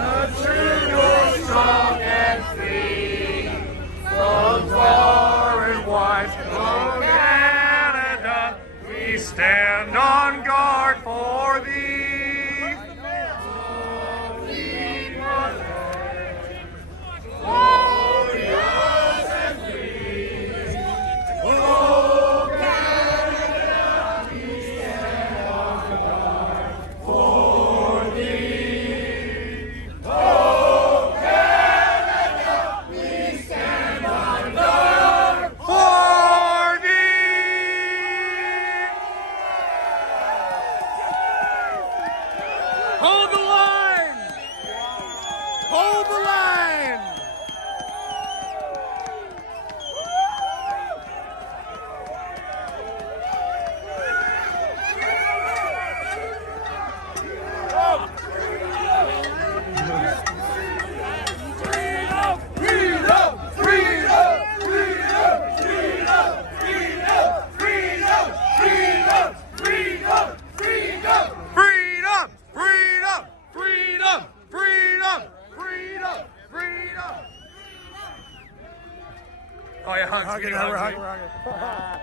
The truth strong and free. From far and wide, oh Canada, we stand on guard for thee. Hold the line! Hold the line! Oh, yeah, We're hugging.